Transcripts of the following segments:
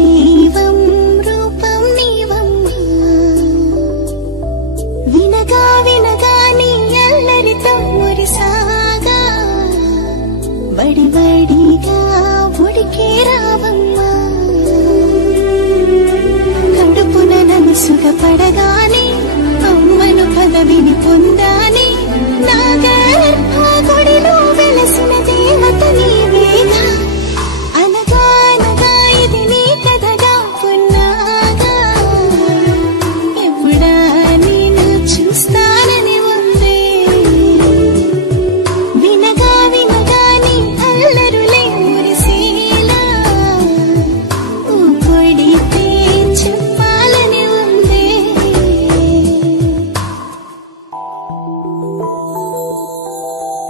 దైవం రూపం నీవమ్మా వినగా వినగా నీ అల్లరితో మురిసాగా బడి బడిగా ఉడికే రావమ్మా కడుపున నలుసుగపడగానే అమ్మను పదవిని పొందానే నా గర్భగుడిలో వెలసిన దేవత నీవేగా అనగా అనగా ఇది నీ కథగా పున్నాగా ఎప్పుడా నేను చూస్తానని ఉందే వినగా వినగా నీ అల్లరులే మురిసేలా ఊపొడితే చెప్పాలని ఉందే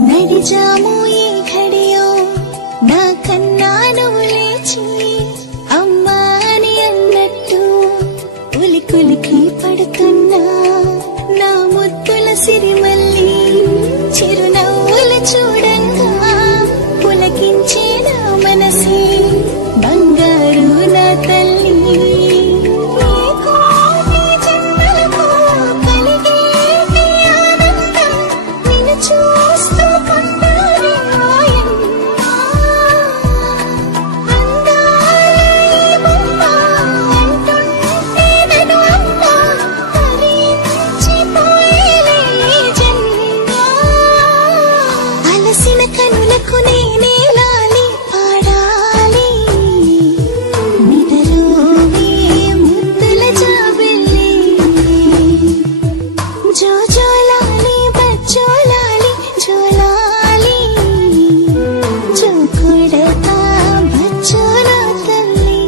నడిజాము ఈ ఘడియో నా కన్నా నువ్వు లేచి అమ్మా అని అన్నట్టు ఉలికులికి పడుతున్నా నా ముద్దుల సిరిమల్లి చిరునవ్వులు చూడంగా పులకించే నా మనసే బంగారు నా తల్లి నీకు నీ జన్మలకు కలిగే నీ ఆనందం నిన్ను చూస్తూ కొండాలి ఆయమ్మా అందాల ఈ బొమ్మ అంటుంటే నన్ను అమ్మ తరించిపోయేలే ఈ జన్మ అలసిన కనులకు నేనే లాలి పాడాలి నిదలోనే ముద్దుల జాబిల్లి జోజోలాలి బచ్చోలాలి జోలాలి జోకొడతా బచ్చోల తల్లి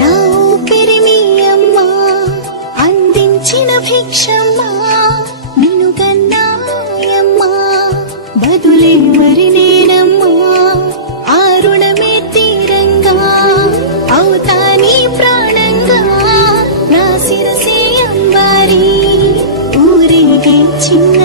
నా ఊపిరి మీ అమ్మా అందించిన భిక్షమ్మా నిన్ను కన్నాయమ్మా బదులెవరి నేనమ్మా ఆ రుణమే తీరంగా అవుతా నీ ప్రాణంగా నా శిరసే అంబారి ఊరేగే చిన్న